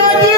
Thank you.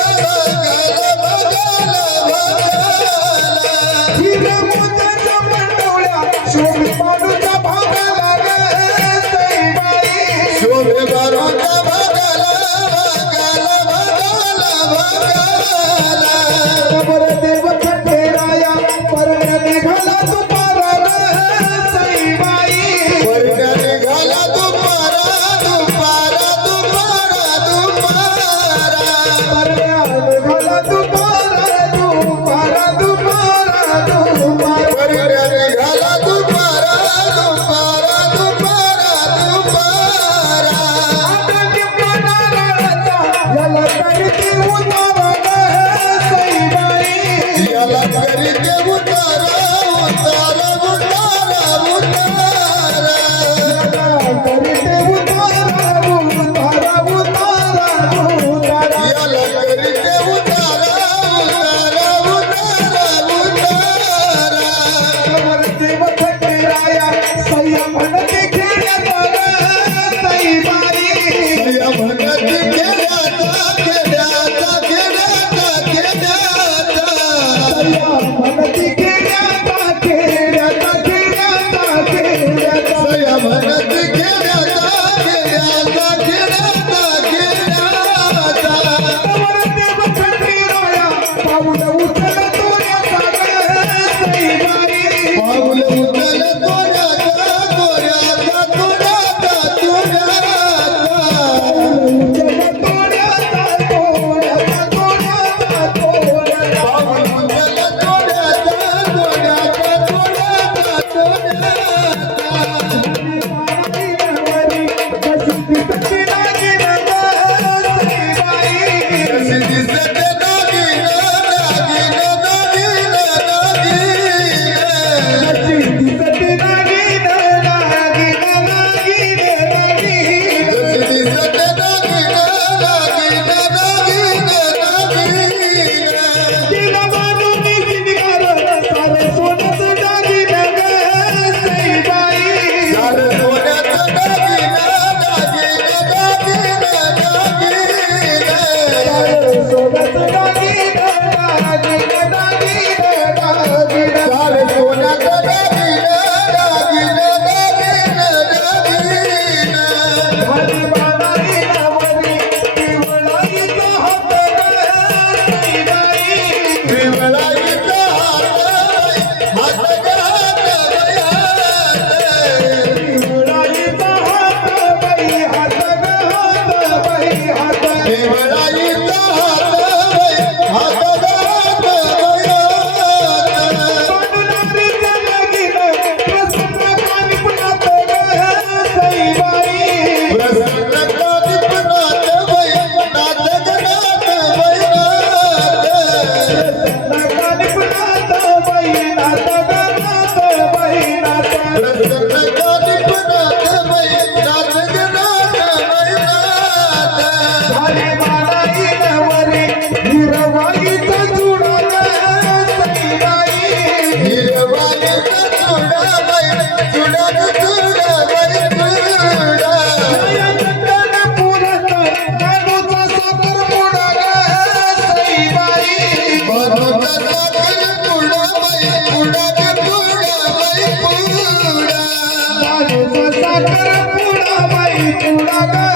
जोससा कर पुड़ावाई पुड़ागा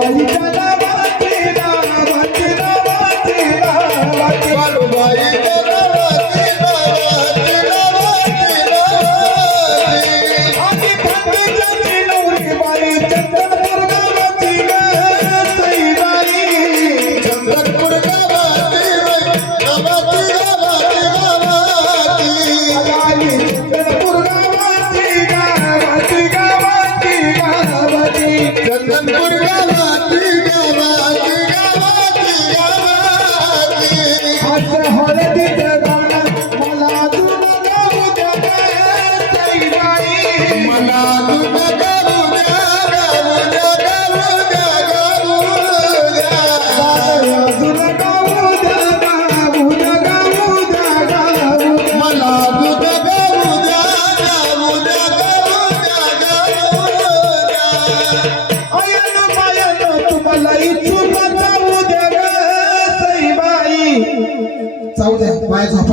Gracias. Yeah.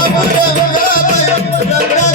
I'm gonna Ram Ram Ram